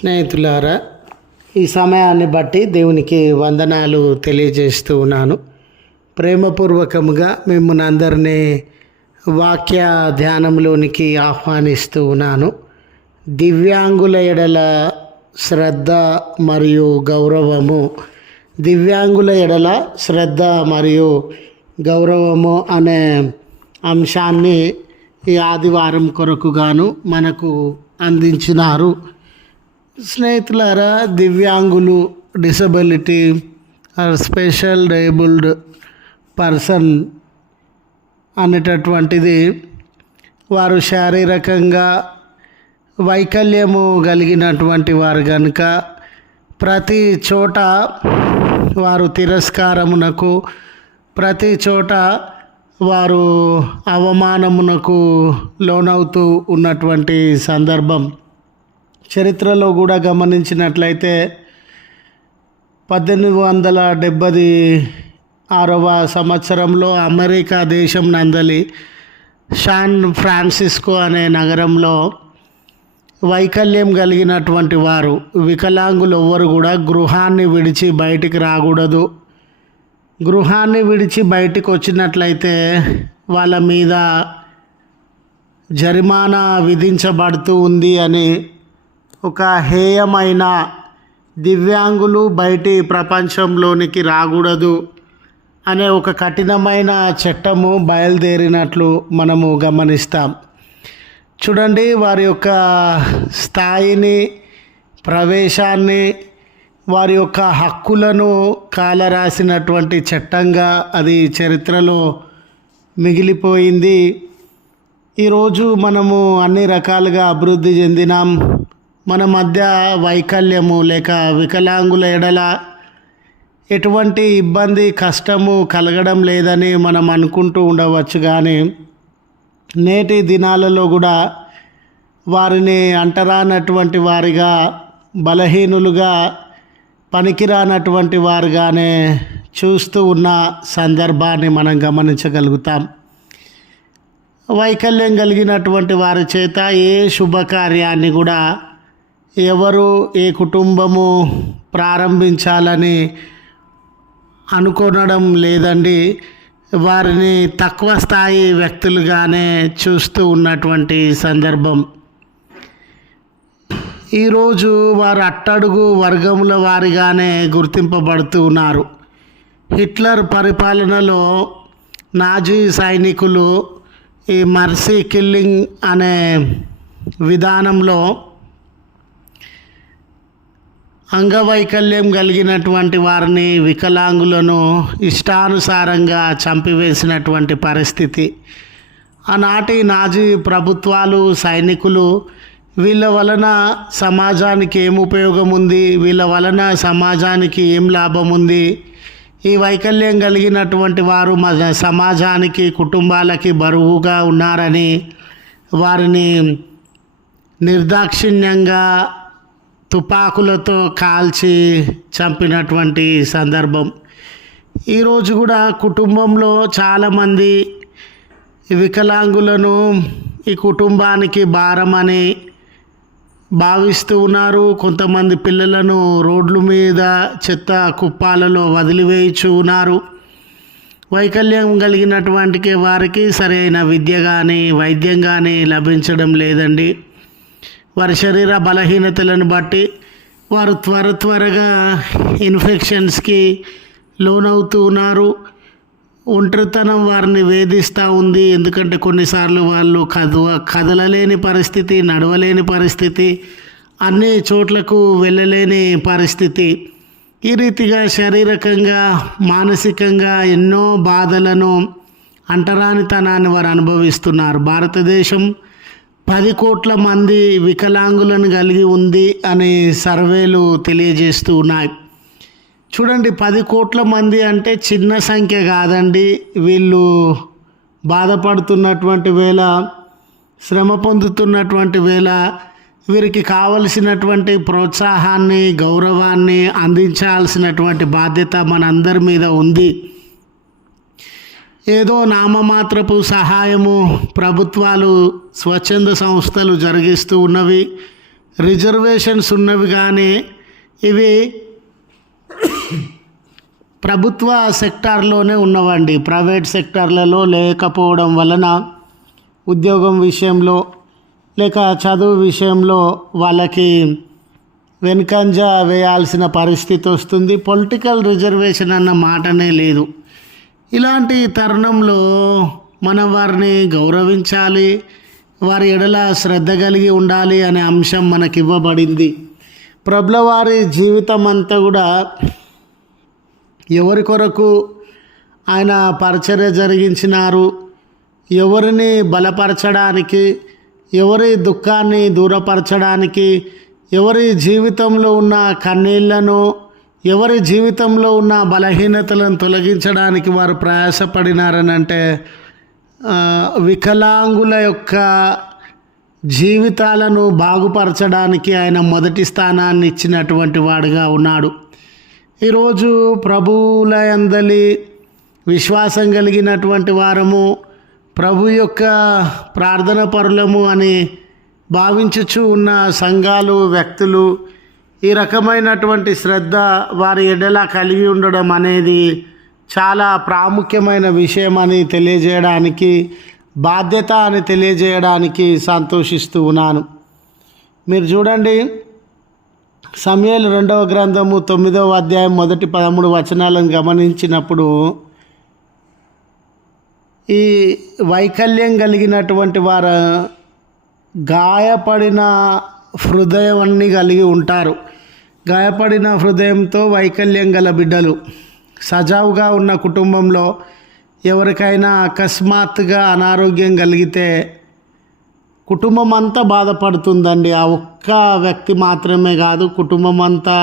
స్నేహితులారా ఈ సమయాన్ని బట్టి దేవునికి వందనాలు తెలియజేస్తూ ఉన్నాను. ప్రేమపూర్వకముగా మిమ్మల్ని అందరినీ వాక్య ధ్యానంలోనికి ఆహ్వానిస్తూ ఉన్నాను. దివ్యాంగుల ఎడల శ్రద్ధ మరియు గౌరవము దివ్యాంగుల ఎడల శ్రద్ధ మరియు గౌరవము అనే అంశాన్ని ఈ ఆదివారం కొరకుగాను మనకు అందించినారు. స్నేహితులారా దివ్యాంగులు disability or special disabled person అనేటటువంటిది వారు శారీరకంగా వైకల్యము కలిగినటువంటి వారు కనుక ప్రతి చోట వారు తిరస్కారమునకు ప్రతి చోట వారు అవమానమునకు లోనవుతూ ఉన్నటువంటి సందర్భం. చరిత్రలో కూడా గమనించినట్లయితే పద్దెనిమిది వందల డెబ్బది ఆరవ సంవత్సరంలో అమెరికా దేశం నందలి శాన్ ఫ్రాన్సిస్కో అనే నగరంలో వైకల్యం కలిగినటువంటి వారు. వికలాంగులు ఎవ్వరు కూడా గృహాన్ని విడిచి బయటికి రాకూడదు. గృహాన్ని విడిచి బయటికి వచ్చినట్లయితే వాళ్ళ మీద జరిమానా విధించబడుతూ ఉంది అని ఒక హేయమైన దివ్యాంగులు బయటి ప్రపంచంలోనికి రాకూడదు అనే ఒక కఠినమైన చట్టము బయలుదేరినట్లు మనము గమనిస్తాం. చూడండి వారి యొక్క స్థాయిని ప్రవేశాన్ని వారి యొక్క హక్కులను కాలరాసినటువంటి చట్టంగా అది చరిత్రలో మిగిలిపోయింది. ఈరోజు మనము అన్ని రకాలుగా అభివృద్ధి చెందినాం. మన మధ్య వైకల్యము లేక వికలాంగుల ఎడల ఎటువంటి ఇబ్బంది కష్టము కలగడం లేదని మనం అనుకుంటూ ఉండవచ్చు కానీ నేటి దినాలలో కూడా వారిని అంటరానటువంటి వారిగా బలహీనులుగా పనికిరానటువంటి వారుగానే చూస్తూ ఉన్న సందర్భాన్ని మనం గమనించగలుగుతాం. వైకల్యం కలిగినటువంటి వారి చేత ఏ శుభకార్యాన్ని కూడా ఎవరు ఏ కుటుంబము ప్రారంభించాలని అనుకోనడం లేదండి. వారిని తక్కువ స్థాయి వ్యక్తులుగానే చూస్తూ ఉన్నటువంటి సందర్భం. ఈరోజు వారు అట్టడుగు వర్గముల వారిగానే గుర్తింపబడుతూ ఉన్నారు. హిట్లర్ పరిపాలనలో నాజీ సైనికులు ఈ మర్సీ కిల్లింగ్ అనే విధానంలో అంగవైకల్యం కలిగినటువంటి వారిని వికలాంగులను ఇష్టానుసారంగా చంపివేసినటువంటి పరిస్థితి. ఆనాటి నాజీ ప్రభుత్వాలు సైనికులు వీళ్ళ వలన సమాజానికి ఏం ఉపయోగం ఉంది వీళ్ళ వలన సమాజానికి ఏం లాభం ఉంది ఈ వైకల్యం కలిగినటువంటి వారు మన సమాజానికి కుటుంబాలకి బరువుగా ఉన్నారని వారిని నిర్దాక్షిణ్యంగా తుపాకులతో కాల్చి చంపినటువంటి సందర్భం. ఈరోజు కూడా కుటుంబంలో చాలామంది వికలాంగులను ఈ కుటుంబానికి భారమని భావిస్తూ ఉన్నారు. కొంతమంది పిల్లలను రోడ్ల మీద చెత్త కుప్పాలలో వదిలివేయచ్చు ఉన్నారు. వైకల్యం కలిగినటువంటి వారికి సరైన విద్య కానీ వైద్యం కానీ లభించడం లేదండి. వారి శరీర బలహీనతలను బట్టి వారు త్వర త్వరగా ఇన్ఫెక్షన్స్కి లోనవుతూ ఉన్నారు. ఒంటరితనం వారిని వేధిస్తూ ఉంది. ఎందుకంటే కొన్నిసార్లు వాళ్ళు కదవ కదలలేని పరిస్థితి నడవలేని పరిస్థితి అన్ని చోట్లకు వెళ్ళలేని పరిస్థితి. ఈ రీతిగా శారీరకంగా మానసికంగా ఎన్నో బాధలను అంటరానితనాన్ని వారు అనుభవిస్తున్నారు. భారతదేశం పది కోట్ల మంది వికలాంగులను కలిగి ఉంది అనే సర్వేలు తెలియజేస్తూ ఉన్నాయి. చూడండి పది కోట్ల మంది అంటే చిన్న సంఖ్య కాదండి. వీళ్ళు బాధపడుతున్నటువంటి వేళ శ్రమ పొందుతున్నటువంటి వేళ వీరికి కావలసినటువంటి ప్రోత్సాహాన్ని గౌరవాన్ని అందించాల్సినటువంటి బాధ్యత మనందరి మీద ఉంది. ఏదో నామమాత్రపు సహాయము ప్రభుత్వాలు స్వచ్ఛంద సంస్థలు జరిగిస్తూ ఉన్నవి. రిజర్వేషన్స్ ఉన్నవి కానీ ఇవి ప్రభుత్వ సెక్టార్లోనే ఉన్నవండి. ప్రైవేట్ సెక్టార్లలో లేకపోవడం వలన ఉద్యోగం విషయంలో లేక చదువు విషయంలో వాళ్ళకి వెనుకంజ వేయాల్సిన పరిస్థితి వస్తుంది. పొలిటికల్ రిజర్వేషన్ అన్న మాటనే లేదు. ఇలాంటి తరుణంలో మనం వారిని గౌరవించాలి వారి ఎడల శ్రద్ధ కలిగి ఉండాలి అనే అంశం మనకి ఇవ్వబడింది ప్రభుల వారి జీవితం అంతా కూడా ఎవరి కొరకు ఆయన పరిచర్య జరిగించినారు ఎవరిని బలపరచడానికి ఎవరి దుఃఖాన్ని దూరపరచడానికి ఎవరి జీవితంలో ఉన్న కన్నీళ్ళను ఎవరి జీవితంలో ఉన్న బలహీనతలను తొలగించడానికి వారు ప్రయాసపడినారనంటే వికలాంగుల యొక్క జీవితాలను బాగుపరచడానికి ఆయన మొదటి స్థానాన్ని ఇచ్చినటువంటి వాడుగా ఉన్నాడు. ఈరోజు ప్రభువుల అందలి విశ్వాసం కలిగినటువంటి వారము ప్రభు యొక్క ప్రార్థన పరులము అని భావించుచు ఉన్న సంఘాలు వ్యక్తులు ఈ రకమైనటువంటి శ్రద్ధ వారి ఎడల కలిగి ఉండడం అనేది చాలా ప్రాముఖ్యమైన విషయం అని తెలియజేయడానికి బాధ్యత అని తెలియజేయడానికి సంతోషిస్తూ ఉన్నాను. మీరు చూడండి సమయాలు రెండవ గ్రంథము తొమ్మిదవ అధ్యాయం మొదటి పదమూడు వచనాలను గమనించినప్పుడు ఈ వైకల్యం కలిగినటువంటి వారు గాయపడిన హృదయాన్ని కలిగి ఉంటారు. గాయపడిన హృదయంతో వైకల్యం గల బిడ్డలు. సజావుగా ఉన్న కుటుంబంలో ఎవరికైనా అకస్మాత్తుగా అనారోగ్యం కలిగితే కుటుంబం అంతా బాధపడుతుందండి. ఆ ఒక్క వ్యక్తి మాత్రమే కాదు కుటుంబం అంతా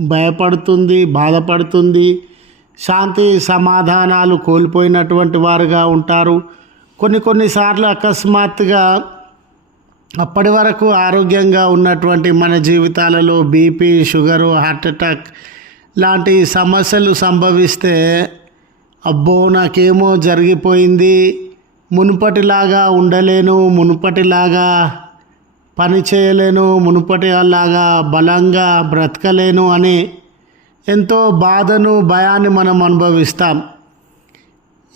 భయపడుతుంది బాధపడుతుంది. శాంతి సమాధానాలు కోల్పోయినటువంటి వారుగా ఉంటారు. కొన్ని కొన్నిసార్లు అకస్మాత్తుగా అప్పటి వరకు ఆరోగ్యంగా ఉన్నటువంటి మన జీవితాలలో బీపీ షుగరు హార్ట్ అటాక్ లాంటి సమస్యలు సంభవిస్తే అబ్బో నాకేమో జరిగిపోయింది. మునుపటిలాగా ఉండలేను మునుపటిలాగా పని చేయలేను మునుపటిలాగా బలంగా బ్రతకలేను అని ఎంతో బాధను భయాన్ని మనం అనుభవిస్తాం.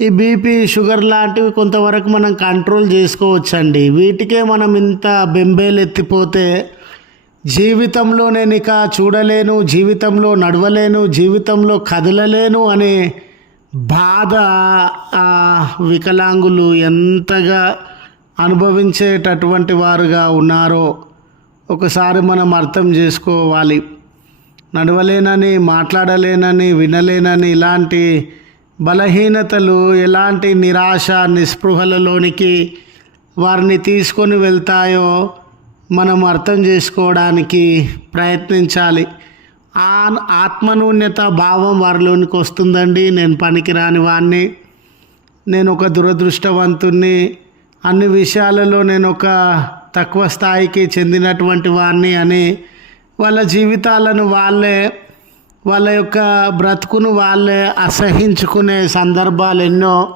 ఈ బీపీ షుగర్ లాంటివి కొంతవరకు మనం కంట్రోల్ చేసుకోవచ్చండి. వీటికే మనం ఇంత బెంబేలెత్తిపోతే జీవితంలో నేను ఇక చూడలేను జీవితంలో నడవలేను జీవితంలో కదలలేను అనే బాధ వికలాంగులు ఎంతగా అనుభవించేటటువంటి వారుగా ఉన్నారో ఒకసారి మనం అర్థం చేసుకోవాలి. నడవలేనని మాట్లాడలేనని వినలేనని ఇలాంటి బలహీనతలు ఎలాంటి నిరాశ నిస్పృహలలోనికి వారిని తీసుకొని వెళ్తాయో మనం అర్థం చేసుకోవడానికి ప్రయత్నించాలి. ఆ ఆత్మనూన్యత భావం వారిలోనికి వస్తుందండి. నేను పనికిరాని వాడిని నేను ఒక దురదృష్టవంతుణ్ణి. అన్ని విషయాలలో నేను ఒక తక్కువ స్థాయికి చెందినటువంటి వాడిని అని వాళ్ళ జీవితాలను వాళ్ళే వాళ్ళ యొక్క బ్రతుకును వాళ్ళే అసహించుకునే సందర్భాలు ఎన్నో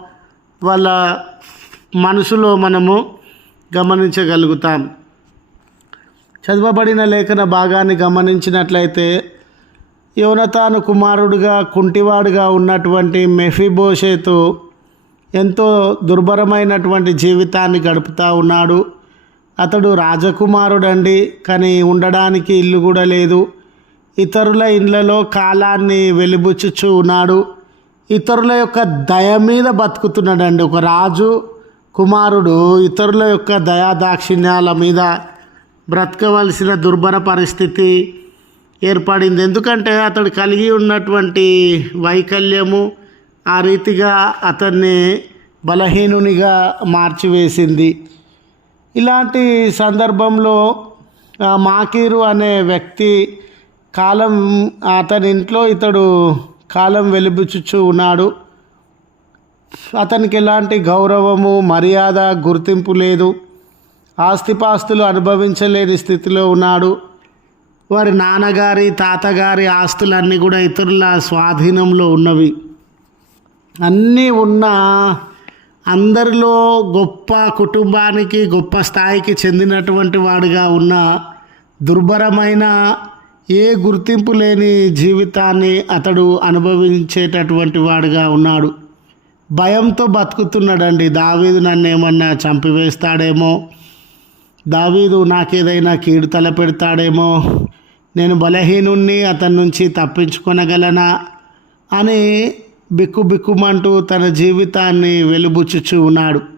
వాళ్ళ మనసులో మనము గమనించగలుగుతాం. చదవబడిన లేఖన భాగాన్ని గమనించినట్లయితే యోనతాను కుమారుడుగా కుంటివాడుగా ఉన్నటువంటి మెఫిబోషేతు ఎంతో దుర్భరమైనటువంటి జీవితాన్ని గడుపుతూ ఉన్నాడు. అతడు రాజకుమారుడండి కానీ ఉండడానికి ఇల్లు కూడా లేదు. ఇతరుల ఇండ్లలో కాలాన్ని వెలిబుచ్చుచూ ఉన్నాడు. ఇతరుల యొక్క దయ మీద బతుకుతున్నాడండి. ఒక రాజు కుమారుడు ఇతరుల యొక్క దయా దాక్షిణ్యాల మీద బ్రతకవలసిన దుర్భర పరిస్థితి ఏర్పడింది. ఎందుకంటే అతడు కలిగి ఉన్నటువంటి వైకల్యము ఆ రీతిగా అతన్ని బలహీనునిగా మార్చివేసింది. ఇలాంటి సందర్భంలో మాకీరు అనే వ్యక్తి కాలం అతని ఇంట్లో ఇతడు కాలం వెలిబుచ్చుచూ ఉన్నాడు. అతనికి ఎలాంటి గౌరవము మర్యాద గుర్తింపు లేదు. ఆస్తిపాస్తులు అనుభవించలేని స్థితిలో ఉన్నాడు. వారి నాన్నగారి తాతగారి ఆస్తులన్నీ కూడా ఇతరుల స్వాధీనంలో ఉన్నవి. అన్నీ ఉన్న అందరిలో గొప్ప కుటుంబానికి గొప్ప స్థాయికి చెందినటువంటి వాడుగా ఉన్న దుర్భరమైన ఏ గుర్తింపు లేని జీవితాన్ని అతడు అనుభవించేటటువంటి వాడుగా ఉన్నాడు. భయంతో బతుకుతున్నాడండి. దావీదు నన్ను ఏమన్నా చంపివేస్తాడేమో? దావీదు నాకేదైనా కీడు తలపెడతాడేమో? నేను బలహీనుణ్ణి అతని నుంచి తప్పించుకొనగలనా? అని బిక్కు బిక్కుమంటూ తన జీవితాన్ని వెలుబుచ్చుచూ ఉన్నాడు.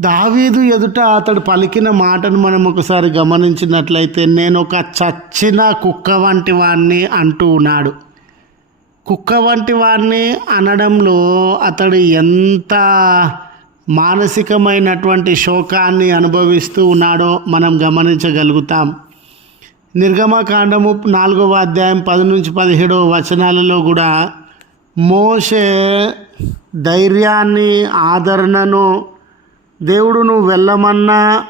దావీదు ఎదుట అతడు పలికిన మాటను మనం ఒకసారి గమనించినట్లయితే నేను ఒక చచ్చిన కుక్క వంటి వాడిని అంటూ ఉన్నాడు. కుక్క వంటి వాడిని అనడంలో అతడు ఎంత మానసికమైనటువంటి శోకాన్ని అనుభవిస్తూ ఉన్నాడో మనం గమనించగలుగుతాం. నిర్గమకాండము నాలుగవ అధ్యాయం పది నుంచి పదిహేడవ వచనాలలో కూడా మోషే ధైర్యాన్ని ఆదరణను దేవుడు నువ్వు వెళ్ళమన్నా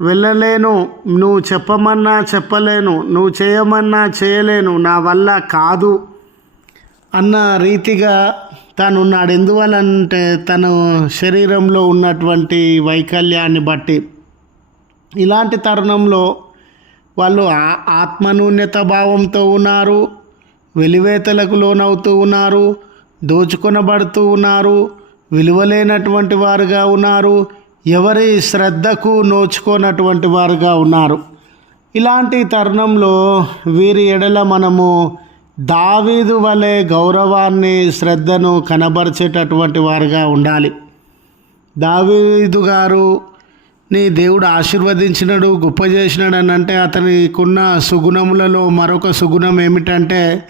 వెళ్ళలేను నువ్వు చెప్పమన్నా చెప్పలేను నువ్వు చేయమన్నా చేయలేను నా వల్ల కాదు అన్న రీతిగా తాను ఉన్నాడు ఎందువల్లంటే తను శరీరంలో ఉన్నటువంటి వైకల్యాన్ని బట్టి. ఇలాంటి తరుణంలో వాళ్ళు ఆ- భావంతో ఉన్నారు వెలివేతలకు లోనవుతూ ఉన్నారు దోచుకొనబడుతూ ఉన్నారు విలువలేనటువంటి వారుగా ఉన్నారు. ఎవరి శ్రద్ధకు నోచుకోనటువంటి వారుగా ఉన్నారు. ఇలాంటి తరుణంలో వీరి ఎడల మనము దావీదు వలె గౌరవాన్ని శ్రద్ధను కనబరిచేటటువంటి వారుగా ఉండాలి. దావీదు గారు నీ దేవుడు ఆశీర్వదించినడు గొప్ప చేసినాడు అని అంటే అతనికున్న సుగుణములలో మరొక సుగుణం ఏమిటంటే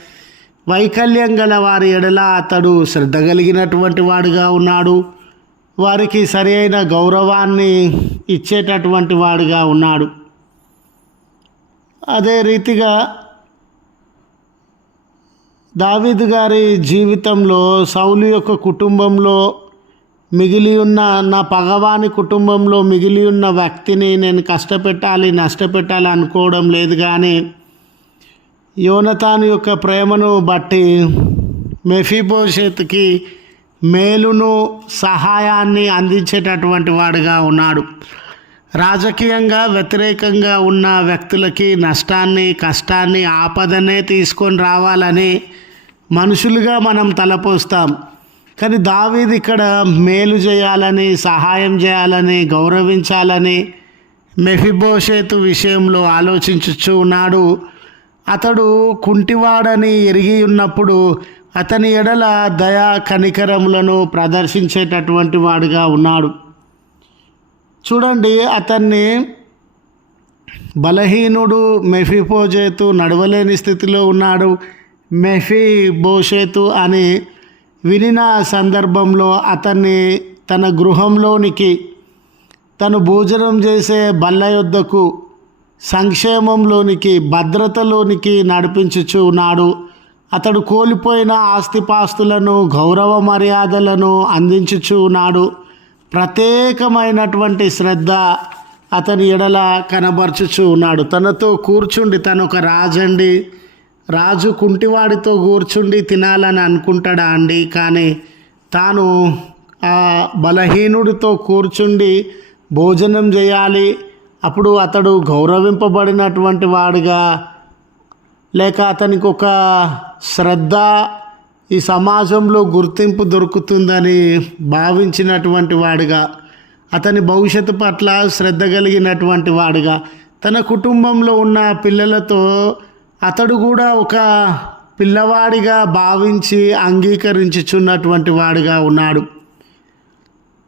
వైకల్యం గల వారి ఎడల అతడు శ్రద్ధ కలిగినటువంటి వాడుగా ఉన్నాడు. వారికి సరి అయిన గౌరవాన్ని ఇచ్చేటటువంటి వాడుగా ఉన్నాడు. అదే రీతిగా దావీదు గారి జీవితంలో సౌలు యొక్క కుటుంబంలో మిగిలి ఉన్న నా పగవాని కుటుంబంలో మిగిలి ఉన్న వ్యక్తిని నేను కష్టపెట్టాలి నష్టపెట్టాలి అనుకోవడం లేదు కానీ యోనతాను యొక్క ప్రేమను బట్టి మెఫీబోషెత్కి మేలును సహాయాన్ని అందించేటటువంటి వాడుగా ఉన్నాడు. రాజకీయంగా వ్యతిరేకంగా ఉన్న వ్యక్తులకి నష్టాన్ని కష్టాన్ని ఆపదనే తీసుకొని రావాలని మనుషులుగా మనం తలపోస్తాం. కానీ దావీది ఇక్కడ మేలు చేయాలని సహాయం చేయాలని గౌరవించాలని మెఫిబోషేతు విషయంలో ఆలోచించుచు ఉన్నాడు. అతడు కుంటివాడని ఎరిగి ఉన్నప్పుడు అతని ఎడల దయా కనికరములను ప్రదర్శించేటటువంటి వాడుగా ఉన్నాడు. చూడండి అతన్ని బలహీనుడు మెఫిపోజేతు నడవలేని స్థితిలో ఉన్నాడు. మెఫీ బోషేతు అని వినిన సందర్భంలో అతన్ని తన గృహంలోనికి తను భోజనం చేసే బల్ల యొద్దకు సంక్షేమంలోనికి భద్రతలోనికి నడిపించుచు ఉన్నాడు అతడు కోల్పోయిన ఆస్తిపాస్తులను గౌరవ మర్యాదలను అందించుచు ఉన్నాడు ప్రత్యేకమైనటువంటి శ్రద్ధ అతని ఎడల కనబరుచుచు ఉన్నాడు తనతో కూర్చుండి తను ఒక రాజండి. రాజు కుంటివాడితో కూర్చుండి తినాలని అనుకుంటాడా అండి? కానీ తాను ఆ బలహీనుడితో కూర్చుండి భోజనం చేయాలి. అప్పుడు అతడు గౌరవింపబడినటువంటి వాడుగా లేక అతనికి ఒక శ్రద్ధ ఈ సమాజంలో గుర్తింపు దొరుకుతుందని భావించినటువంటి వాడుగా అతని భవిష్యత్తు పట్ల శ్రద్ధ కలిగినటువంటి వాడుగా తన కుటుంబంలో ఉన్న పిల్లలతో అతడు కూడా ఒక పిల్లవాడిగా భావించి అంగీకరించుచున్నటువంటి వాడుగా ఉన్నాడు.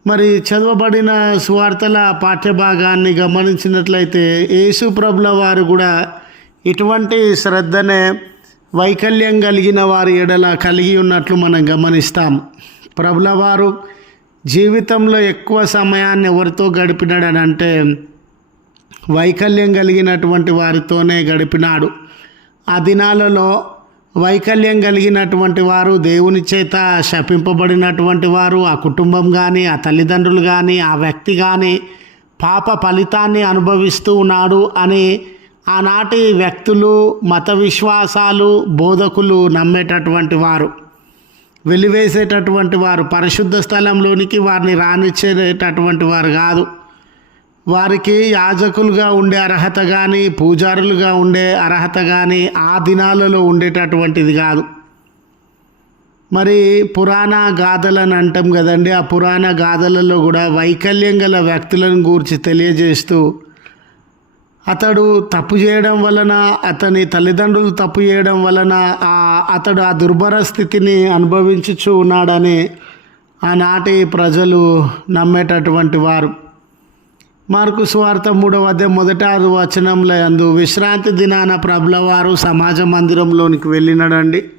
మరి చదవబడిన సువార్తల పాఠ్యభాగాన్ని గమనించినట్లయితే యేసు ప్రభుల వారు కూడా ఇటువంటి శ్రద్ధనే వైకల్యం కలిగిన వారి ఎడల కలిగి ఉన్నట్లు మనం గమనిస్తాం. ప్రభుల వారు జీవితంలో ఎక్కువ సమయాన్ని ఎవరితో గడిపినాడనంటే వైకల్యం కలిగినటువంటి వారితోనే గడిపినాడు. ఆ దినాలలో వైకల్యం కలిగినటువంటి వారు దేవుని చేత శపింపబడినటువంటి వారు ఆ కుటుంబం కానీ ఆ తల్లిదండ్రులు కానీ ఆ వ్యక్తి కానీ పాప ఫలితాన్ని అనుభవిస్తూ ఉన్నాడు అని ఆనాటి వ్యక్తులు మత విశ్వాసాలు బోధకులు నమ్మేటటువంటి వారు వెలివేసేటటువంటి వారు పరిశుద్ధ స్థలంలోనికి వారిని రానిచ్చేటటువంటి వారు కాదు. వారికి యాజకులుగా ఉండే అర్హత కానీ పూజారులుగా ఉండే అర్హత కానీ ఆ దినాలలో ఉండేటటువంటిది కాదు. మరి పురాణ గాథలను అంటాం కదండి. ఆ పురాణ గాథలలో కూడా వైకల్యం గల వ్యక్తులను గూర్చి తెలియజేస్తూ అతడు తప్పు చేయడం వలన అతని తల్లిదండ్రులు తప్పు చేయడం వలన ఆ అతడు ఆ దుర్భర స్థితిని అనుభవించుచు ఉన్నాడని ఆనాటి ప్రజలు నమ్మేటటువంటి వారు. మార్కు స్వార్థ మూడవ అధ్యాయం మొదట ఆరు వచనంలో అందు విశ్రాంతి దినాన ప్రభుల వారు సమాజ మందిరంలోనికి వెళ్ళినాడండి.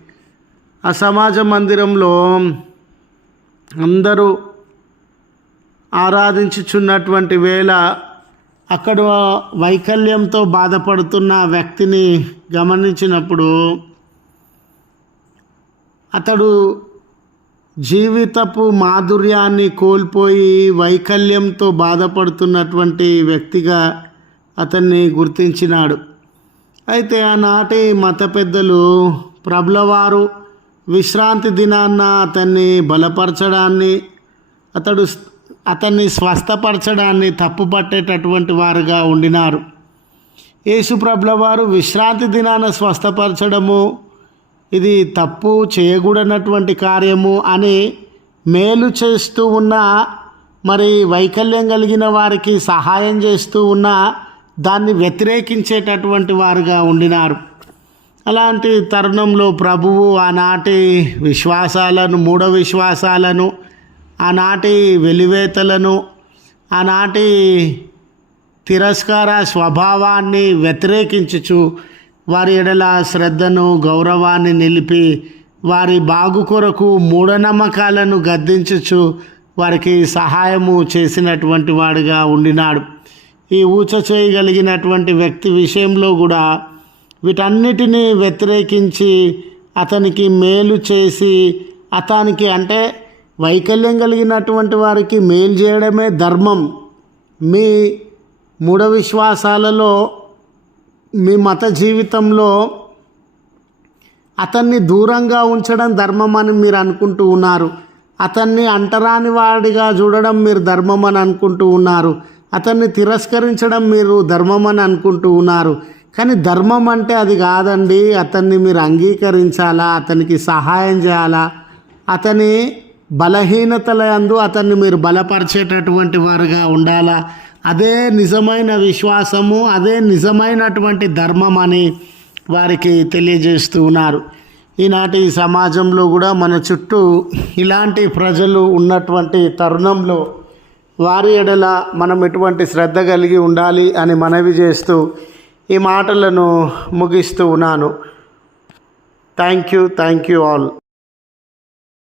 ఆ సమాజ మందిరంలో అందరూ ఆరాధించుచున్నటువంటి వేళ అక్కడ వైకల్యంతో బాధపడుతున్న వ్యక్తిని గమనించినప్పుడు అతడు జీవితపు మాధుర్యాన్ని కోల్పోయి వైకల్యంతో బాధపడుతున్నటువంటి వ్యక్తిగా అతన్ని గుర్తించినాడు. అయితే ఆనాటి మత పెద్దలు ప్రభులవారు విశ్రాంతి దినాన్న అతన్ని బలపరచడాన్ని అతడు అతన్ని స్వస్థపరచడాన్ని తప్పుపట్టేటటువంటి వారుగా ఉండినారు. యేసుప్రభుల వారు విశ్రాంతి దినాన స్వస్థపరచడము ఇది తప్పు చేయకూడనటువంటి కార్యము అని మేలు చేస్తూ ఉన్న మరి వైకల్యం కలిగిన వారికి సహాయం చేస్తూ ఉన్న దాన్ని వ్యతిరేకించేటటువంటి వారుగా ఉండినారు. అలాంటి తరుణంలో ప్రభువు ఆనాటి విశ్వాసాలను మూఢ విశ్వాసాలను ఆనాటి వెలివేతలను ఆనాటి తిరస్కార స్వభావాన్ని వ్యతిరేకించుచు వారి ఎడల శ్రద్ధను గౌరవాన్ని నిలిపి వారి బాగు కొరకు మూఢనమ్మకాలను గద్దించుచు వారికి సహాయము చేసినటువంటి వాడుగా ఉండినాడు. ఈ ఊచ చేయగలిగినటువంటి వ్యక్తి విషయంలో కూడా వీటన్నిటినీ వ్యతిరేకించి అతనికి మేలు చేసి అతనికి అంటే వైకల్యం కలిగినటువంటి వారికి మేలు చేయడమే ధర్మం. మీ మూఢ విశ్వాసాలలో మీ మత జీవితంలో అతన్ని దూరంగా ఉంచడం ధర్మం అని మీరు అనుకుంటూ ఉన్నారు. అతన్ని అంటరాని వాడిగా చూడడం మీరు ధర్మం అని అనుకుంటూ ఉన్నారు. అతన్ని తిరస్కరించడం మీరు ధర్మం అని అనుకుంటూ ఉన్నారు. కానీ ధర్మం అంటే అది కాదండి. అతన్ని మీరు అంగీకరించాలా? అతనికి సహాయం చేయాలా? అతని బలహీనతల అందు అతన్ని మీరు బలపరిచేటటువంటి వారుగా ఉండాలా? అదే నిజమైన విశ్వాసము అదే నిజమైనటువంటి ధర్మం అని వారికి తెలియజేస్తూ ఉన్నారు. ఈనాటి సమాజంలో కూడా మన చుట్టూ ఇలాంటి ప్రజలు ఉన్నటువంటి తరుణంలో వారి ఎడల మనం ఎటువంటి శ్రద్ధ కలిగి ఉండాలి అని మనవి చేస్తూ ఈ మాటలను ముగిస్తూ ఉన్నాను. Thank you thank you all